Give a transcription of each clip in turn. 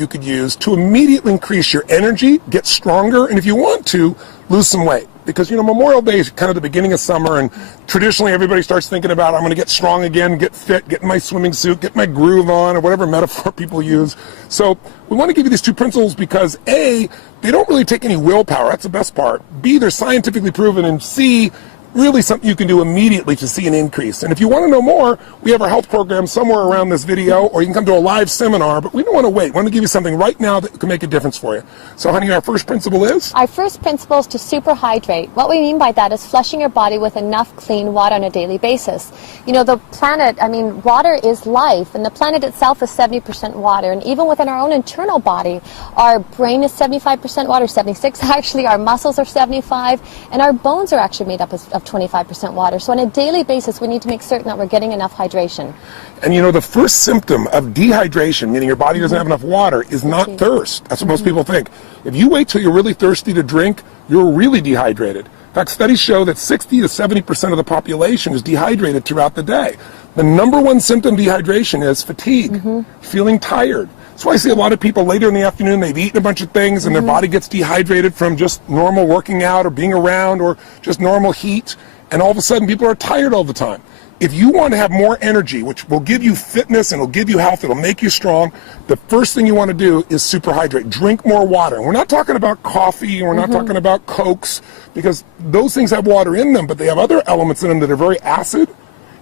you could use to immediately increase your energy, get stronger, and if you want to, lose some weight. Because, Memorial Day is kind of the beginning of summer, and traditionally everybody starts thinking about, I'm going to get strong again, get fit, get in my swimming suit, get my groove on, or whatever metaphor people use. So we want to give you these two principles because A, they don't really take any willpower. That's the best part. B, they're scientifically proven. And C, really something you can do immediately to see an increase. And if you want to know more, we have our health program somewhere around this video, or you can come to a live seminar, but we don't want to wait. We want to give you something right now that can make a difference for you. So, honey, our first principle is? Our first principle is to superhydrate. What we mean by that is flushing your body with enough clean water on a daily basis. The planet, water is life, and the planet itself is 70% water. And even within our own internal body, our brain is 75% water, 76 actually, our muscles are 75, and our bones are actually made up of 25% water. So on a daily basis, we need to make certain that we're getting enough hydration. And the first symptom of dehydration, meaning your body doesn't have enough water, is not thirst. That's what most people think. If you wait till you're really thirsty to drink, you're really dehydrated. In fact, studies show that 60 to 70% of the population is dehydrated throughout the day. The number one symptom of dehydration is fatigue, feeling tired. That's why I see a lot of people later in the afternoon, they've eaten a bunch of things and their body gets dehydrated from just normal working out or being around or just normal heat. And all of a sudden people are tired all the time. If you want to have more energy, which will give you fitness and will give you health, it'll make you strong, the first thing you want to do is superhydrate. Drink more water. And we're not talking about coffee and we're not talking about Cokes, because those things have water in them, but they have other elements in them that are very acid.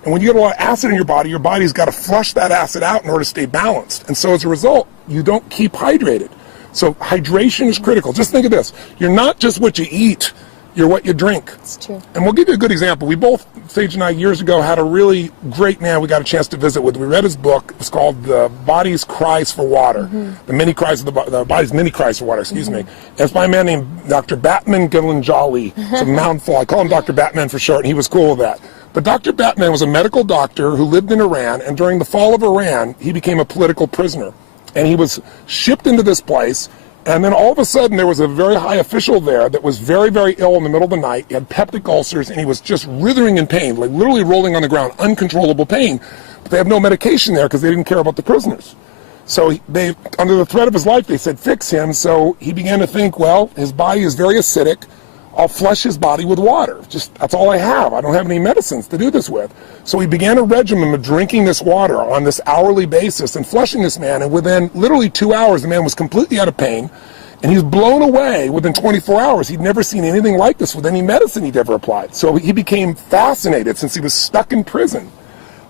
And when you get a lot of acid in your body's got to flush that acid out in order to stay balanced. And so as a result, you don't keep hydrated. So hydration is critical. Just think of this. You're not just what you eat, you're what you drink. It's true. And we'll give you a good example. We both, Sage and I, years ago, had a really great man we got a chance to visit with. We read his book. It's called The Body's Cries for Water. The Body's Many Cries for Water, excuse me. And it's by a man named Dr. Batman Gilanjali. It's a mouthful. I call him Dr. Batman for short, and he was cool with that. But Dr. Batman was a medical doctor who lived in Iran, and during the fall of Iran, he became a political prisoner. And he was shipped into this place, and then all of a sudden there was a very high official there that was very, very ill in the middle of the night. He had peptic ulcers, and he was just writhing in pain, like literally rolling on the ground, uncontrollable pain. But they have no medication there because they didn't care about the prisoners. So they, under the threat of his life, they said, fix him. So he began to think, well, his body is very acidic. I'll flush his body with water. That's all I have. I don't have any medicines to do this with. So he began a regimen of drinking this water on this hourly basis and flushing this man. And within literally 2 hours, the man was completely out of pain. And he was blown away within 24 hours. He'd never seen anything like this with any medicine he'd ever applied. So he became fascinated since he was stuck in prison.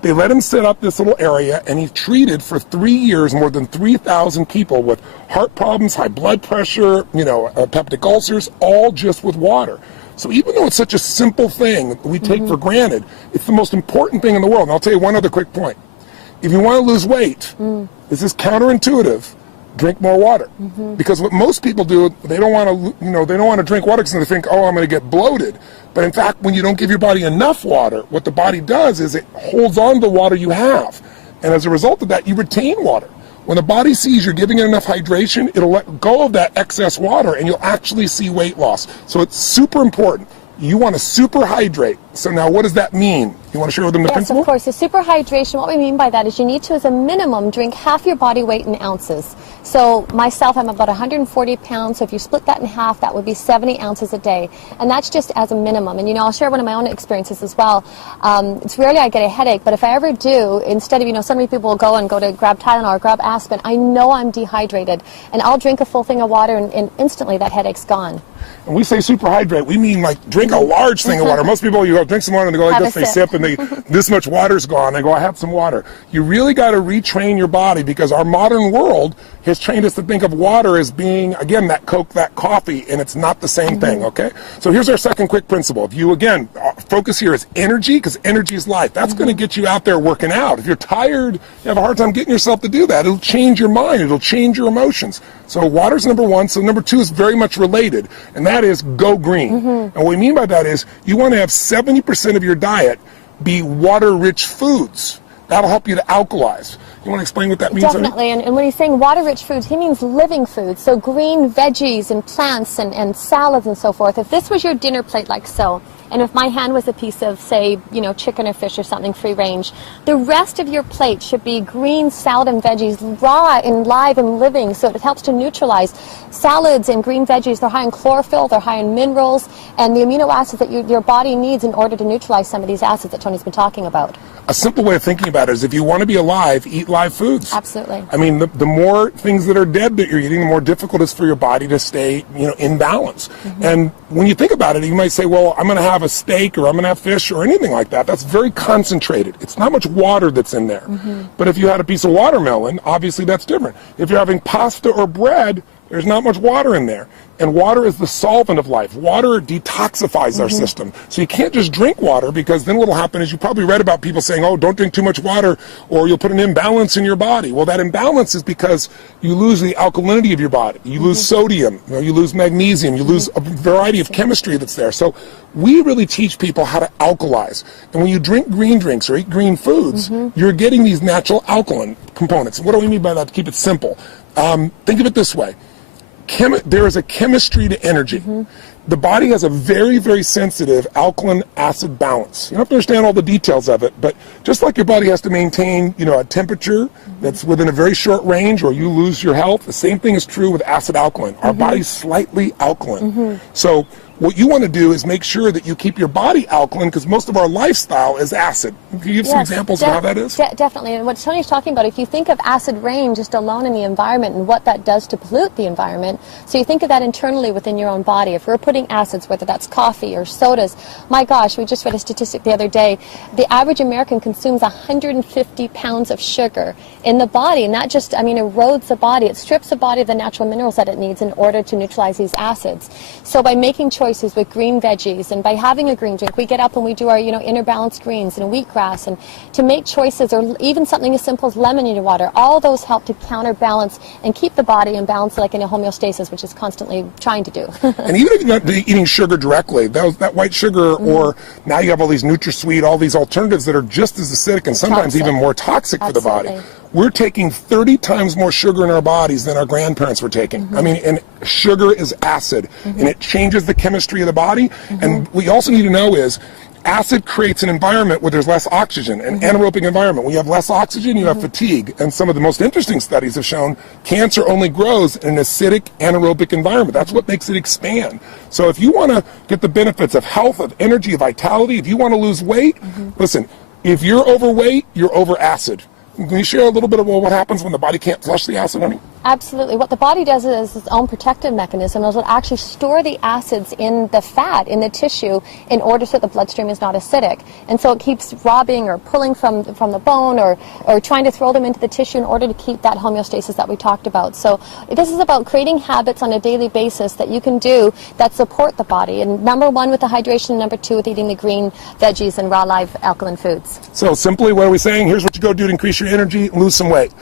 They let him set up this little area, and he treated for 3 years more than 3,000 people with heart problems, high blood pressure, peptic ulcers, all just with water. So even though it's such a simple thing that we take for granted, it's the most important thing in the world. And I'll tell you one other quick point. If you want to lose weight, this is counterintuitive. Drink more water, because what most people do, they don't want to, they don't want to drink water because they think, oh, I'm going to get bloated. But in fact, when you don't give your body enough water, what the body does is it holds on to the water you have, and as a result of that, you retain water. When the body sees you're giving it enough hydration, it'll let go of that excess water, and you'll actually see weight loss. So it's super important. You want to superhydrate. So now what does that mean? You want to share with them the principle? Yes, of course. So superhydration, what we mean by that is you need to, as a minimum, drink half your body weight in ounces. So myself, I'm about 140 pounds. So if you split that in half, that would be 70 ounces a day. And that's just as a minimum. And, I'll share one of my own experiences as well. It's rarely I get a headache, but if I ever do, instead of, so many people will go to grab Tylenol or grab Aspen, I know I'm dehydrated. And I'll drink a full thing of water, and instantly that headache's gone. When we say superhydrate, we mean like drink a large thing of water. Most people, you go drink some water and they go like this, they sip and this much water's gone. They go, I have some water. You really got to retrain your body, because our modern world has trained us to think of water as being, again, that Coke, that coffee, and it's not the same thing, okay? So here's our second quick principle. If you, again, focus here is energy, because energy is life. That's going to get you out there working out. If you're tired, you have a hard time getting yourself to do that. It'll change your mind. It'll change your emotions. So water's number one. So number two is very much related, and that is go green. And what we mean by that is you want to have 70% of your diet be water-rich foods. That'll help you to alkalize. You want to explain what that means? Definitely, and when he's saying water-rich foods, he means living foods. So green veggies and plants and salads and so forth. If this was your dinner plate like so, and if my hand was a piece of, say, chicken or fish or something free range, the rest of your plate should be green salad and veggies, raw and live and living, so it helps to neutralize. Salads and green veggies, they're high in chlorophyll, they're high in minerals, and the amino acids that your body needs in order to neutralize some of these acids that Tony's been talking about. A simple way of thinking about it is if you want to be alive, eat live foods. Absolutely. I mean, the more things that are dead that you're eating, the more difficult it is for your body to stay, in balance. And when you think about it, you might say, well, I'm going to have a steak or I'm going to have fish or anything like that. That's very concentrated. It's not much water that's in there. But if you had a piece of watermelon, obviously that's different. If you're having pasta or bread, there's not much water in there. And water is the solvent of life. Water detoxifies our system. So you can't just drink water, because then what will happen is, you probably read about people saying, oh, don't drink too much water or you'll put an imbalance in your body. Well, that imbalance is because you lose the alkalinity of your body. You lose sodium, you lose magnesium, you lose a variety of chemistry that's there. So we really teach people how to alkalize. And when you drink green drinks or eat green foods, you're getting these natural alkaline components. What do we mean by that, to keep it simple? Think of it this way. There is a chemistry to energy. The body has a very, very sensitive alkaline acid balance. You don't have to understand all the details of it, but just like your body has to maintain, a temperature that's within a very short range, or you lose your health, the same thing is true with acid alkaline. Our body's slightly alkaline. So what you want to do is make sure that you keep your body alkaline, because most of our lifestyle is acid. Can you give some examples of how that is? Definitely. And what Tony's talking about, if you think of acid rain just alone in the environment and what that does to pollute the environment, so you think of that internally within your own body. If we're putting acids, whether that's coffee or sodas, my gosh, we just read a statistic the other day. The average American consumes 150 pounds of sugar in the body, and that just, erodes the body. It strips the body of the natural minerals that it needs in order to neutralize these acids. So by making choices with green veggies and by having a green drink, we get up and we do our inner balanced greens and wheatgrass, and to make choices, or even something as simple as lemon in your water, all those help to counterbalance and keep the body in balance, like in a homeostasis, which is constantly trying to do. And even if you're not eating sugar directly, that white sugar, or now you have all these NutraSweet, all these alternatives that are just as acidic and sometimes even more toxic for the body. We're taking 30 times more sugar in our bodies than our grandparents were taking. And sugar is acid, and it changes the chemistry of the body. And what you also need to know is, acid creates an environment where there's less oxygen, an anaerobic environment. When you have less oxygen, you have fatigue. And some of the most interesting studies have shown cancer only grows in an acidic anaerobic environment. That's what makes it expand. So if you want to get the benefits of health, of energy, of vitality, if you want to lose weight, listen, if you're overweight, you're over acid. Can you share a little bit about what happens when the body can't flush the acid, honey? Absolutely. What the body does is its own protective mechanism. It'll actually store the acids in the fat, in the tissue, in order so that the bloodstream is not acidic. And so it keeps robbing or pulling from the bone, or trying to throw them into the tissue in order to keep that homeostasis that we talked about. So this is about creating habits on a daily basis that you can do that support the body. And number one with the hydration, number two with eating the green veggies and raw live alkaline foods. So simply, what are we saying? Here's what you go do to increase your energy, lose some weight.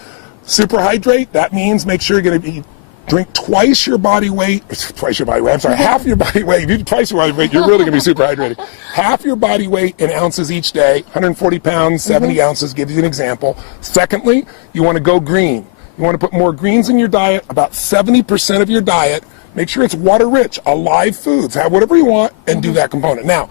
Superhydrate, that means make sure you're going to drink half your body weight. If you do twice your body weight, you're really going to be super hydrated. Half your body weight in ounces each day, 140 pounds, 70 ounces, gives you an example. Secondly, you want to go green. You want to put more greens in your diet, about 70% of your diet. Make sure it's water rich, alive foods. Have whatever you want and do that component. Now,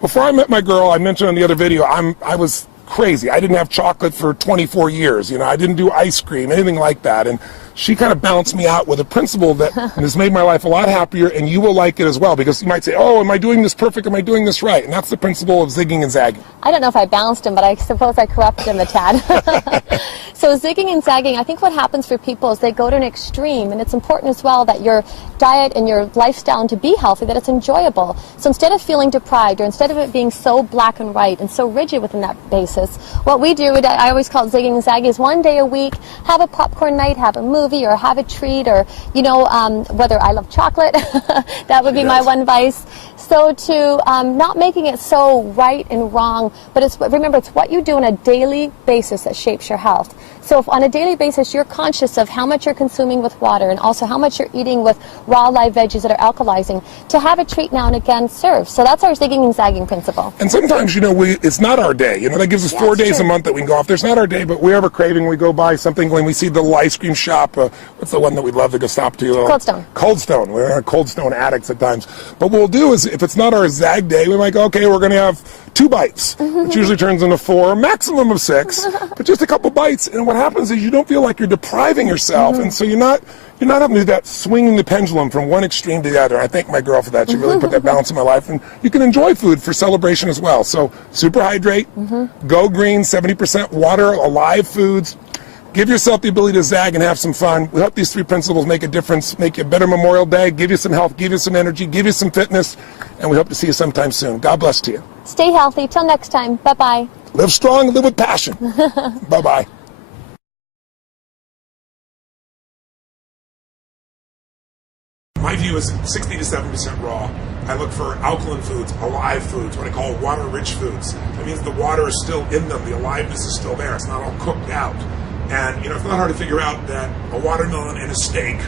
before I met my girl, I mentioned on the other video, I was crazy. I didn't have chocolate for 24 years. I didn't do ice cream, anything like that. And she kind of balanced me out with a principle that has made my life a lot happier, and you will like it as well, because you might say, oh, am I doing this perfect? Am I doing this right? And that's the principle of zigging and zagging. I don't know if I balanced him, but I suppose I corrupted him a tad. So zigging and zagging, I think what happens for people is they go to an extreme, and it's important as well that your diet and your lifestyle, to be healthy, that it's enjoyable. So instead of feeling deprived, or instead of it being so black and white and so rigid within that basis, what we do, I always call it zigging and zagging, is one day a week, have a popcorn night, have a movie, or have a treat, or whether I love chocolate, that would be my one vice. So to not making it so right and wrong, but remember, it's what you do on a daily basis that shapes your health. So if on a daily basis you're conscious of how much you're consuming with water, and also how much you're eating with raw live veggies that are alkalizing, to have a treat now and again serves. So that's our zigging and zagging principle. And sometimes, it's not our day. That gives us 4 days a month that we can go off. There's not our day, but we have a craving, we go buy something, when we see the little ice cream shop, stop. What's the one that we'd love to go stop to? Cold Stone. Cold Stone. We're Cold Stone addicts at times. But what we'll do is, if it's not our zag day, we might go, okay, we're going to have 2 bites, which usually turns into 4, maximum of 6, but just a couple bites. And what happens is you don't feel like you're depriving yourself, and so you're not having to do that swinging the pendulum from one extreme to the other. I thank my girl for that. She really put that balance in my life. And you can enjoy food for celebration as well. So super hydrate, go green, 70% water, alive foods. Give yourself the ability to zag and have some fun. We hope these 3 principles make a difference, make you a better Memorial Day, give you some health, give you some energy, give you some fitness, and we hope to see you sometime soon. God bless to you. Stay healthy. Till next time. Bye-bye. Live strong, live with passion. Bye-bye. My view is 60 to 70% raw. I look for alkaline foods, alive foods, what I call water-rich foods. That means the water is still in them, the aliveness is still there. It's not all cooked out. And it's not hard to figure out that a watermelon and a steak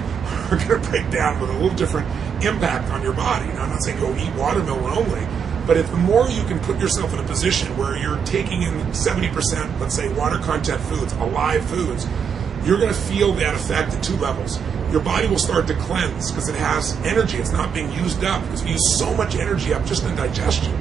are going to break down with a little different impact on your body. Now, I'm not saying go eat watermelon only, but if the more you can put yourself in a position where you're taking in 70%, let's say, water content foods, alive foods, you're going to feel that effect at 2 levels. Your body will start to cleanse because it has energy. It's not being used up because we use so much energy up just in digestion.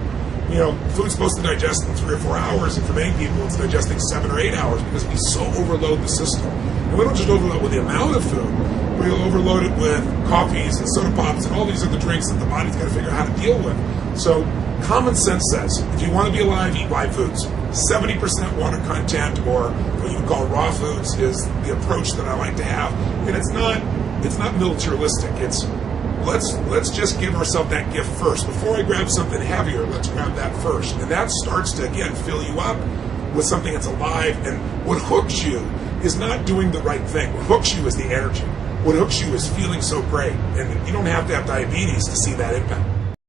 Food's supposed to digest in 3 or 4 hours, and for many people it's digesting 7 or 8 hours because we so overload the system. And we don't just overload with the amount of food, we overload it with coffees and soda pops and all these other drinks that the body's got to figure out how to deal with. So common sense says, if you want to be alive, eat live foods. 70% water content, or what you would call raw foods, is the approach that I like to have. And it's not militaristic. It's let's just give ourselves that gift first. Before I grab something heavier, let's grab that first. And that starts to, again, fill you up with something that's alive. And what hooks you is not doing the right thing. What hooks you is the energy. What hooks you is feeling so great. And you don't have to have diabetes to see that impact.